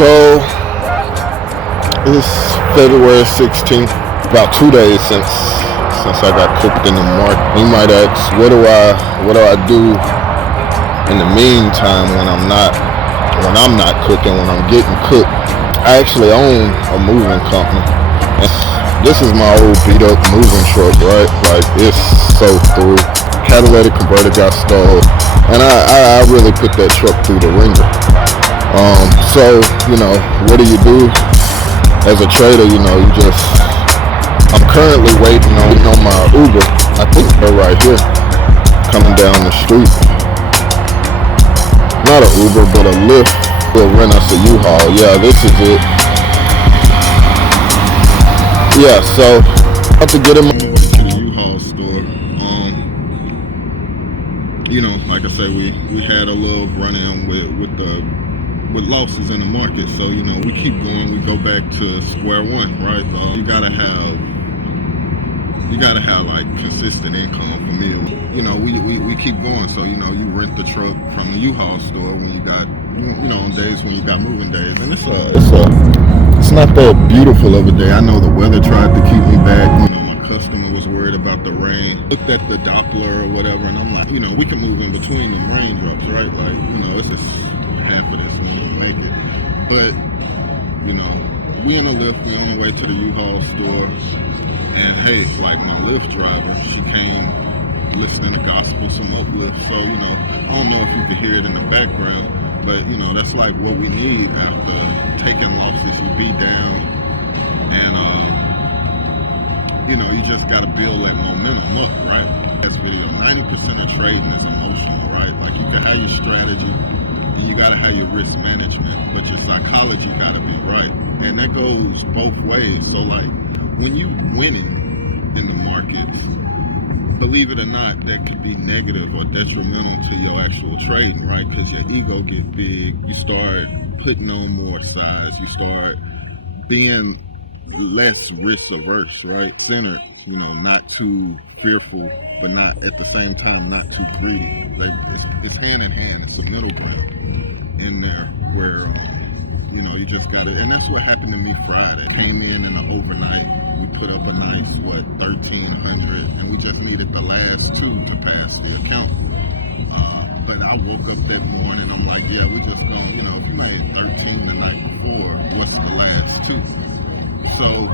So it's February 16th, about 2 days since I got cooked in the market. You might ask, what do I do in the meantime when I'm not cooking, when I'm getting cooked? I actually own a moving company. And this is my old beat up moving truck, right? Like, it's so through. Catalytic converter got stalled, and I really put that truck through the ringer. So, what do you do as a trader? I'm currently waiting on my Uber. I think they're right here, coming down the street. Not an Uber, but a Lyft will rent us a U-Haul. Yeah, this is it. Yeah, so I have to get him on the way to the U-Haul store. Like I said, we had a little run-in with losses in the market. So, we keep going. We go back to square one, right? You gotta have like consistent income for me. We keep going. So, you rent the truck from the U-Haul store when you got, on days when you got moving days. And it's not that beautiful of a day. I know the weather tried to keep me back. My customer was worried about the rain. Looked at the Doppler or whatever, and I'm like, we can move in between them raindrops, right? Like, it's just half of this, we didn't make it. But, we in a Lyft, we on the way to the U-Haul store, and hey, like my Lyft driver, she came listening to gospel, some uplift. So, I don't know if you could hear it in the background, but, that's like what we need after taking losses. You be down, and, you just got to build that momentum up, right? This video, 90% of trading is emotional, right? Like, you can have your strategy, and you gotta have your risk management, but your psychology gotta be right. And that goes both ways. So like, when you winning in the markets, believe it or not, that could be negative or detrimental to your actual trading, right? Because your ego get big, you start putting on more size, you start being less risk averse, right? Centered, not too fearful, but not at the same time not too greedy. Like, it's hand in hand. It's a middle ground in there where you just got it. And that's what happened to me Friday. Came in the overnight, we put up a nice 1,300, and we just needed the last two to pass the account. But I woke up that morning, I'm like, yeah, we just gonna, if you made 13 the night before, what's the last two? So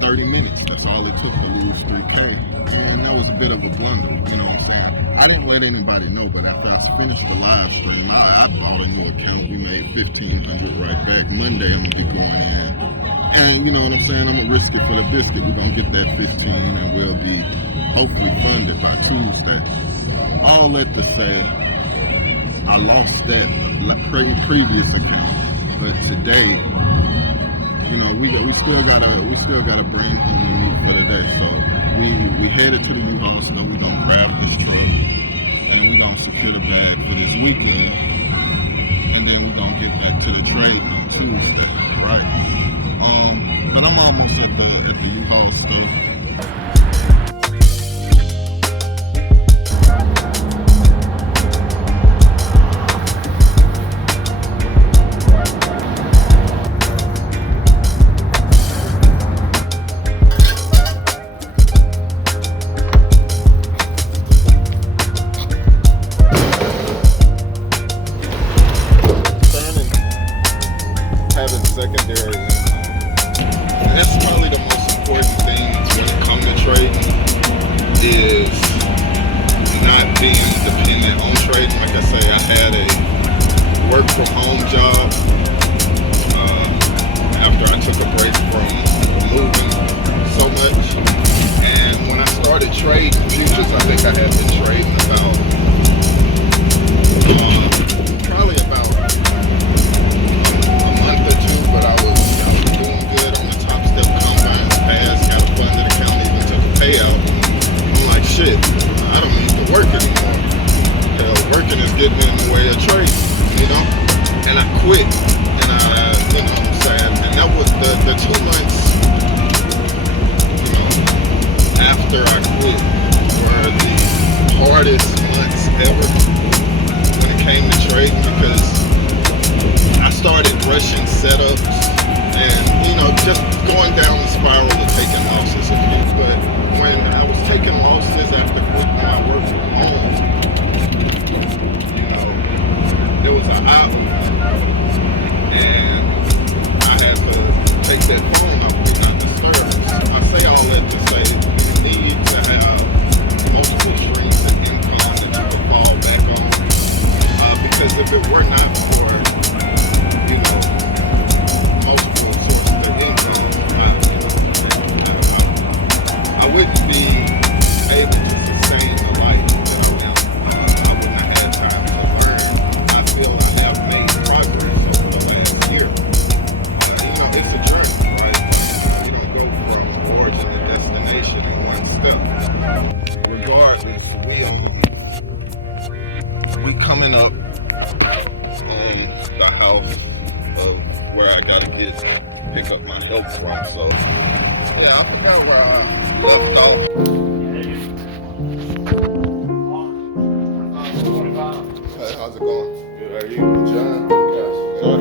30 minutes, that's all it took to lose 3K. And that was a bit of a blunder, you know what I'm saying? I didn't let anybody know, but after I finished the live stream, I bought a new account. We made 1,500 right back. Monday, I'm gonna be going in. And you know what I'm saying? I'm gonna risk it for the biscuit. We're gonna get that 15 and we'll be hopefully funded by Tuesday. All that to say, I lost that previous account, but today, we still gotta bring home the meat for the day. So we headed to the U-Haul store. We're gonna grab this truck and we're gonna secure the bag for this weekend, and then we're gonna get back to the trade on Tuesday, right? But I'm almost at the U-Haul store. Secondary income. And that's probably the most important thing when it comes to trading, is not being dependent on trading. Like I say, I had a work from home job after I took a break from moving so much. And when I started trading futures, I think I had been trading about probably about but I was doing good on the Top Step Combine pass, got a funded account, even took a payout. I'm like, shit, I don't need to work anymore. Hell, working is getting in the way of trading, And I quit, and what I'm saying, and that was the 2 months, after I quit were the hardest months ever when it came to trading, because I started rushing setup finishing up the house of where I gotta pick up my help from. So yeah, I forgot where I left off. Hey, how's it going? Good, how are you? John? Yes. John.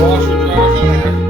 Washer, dryer's in there.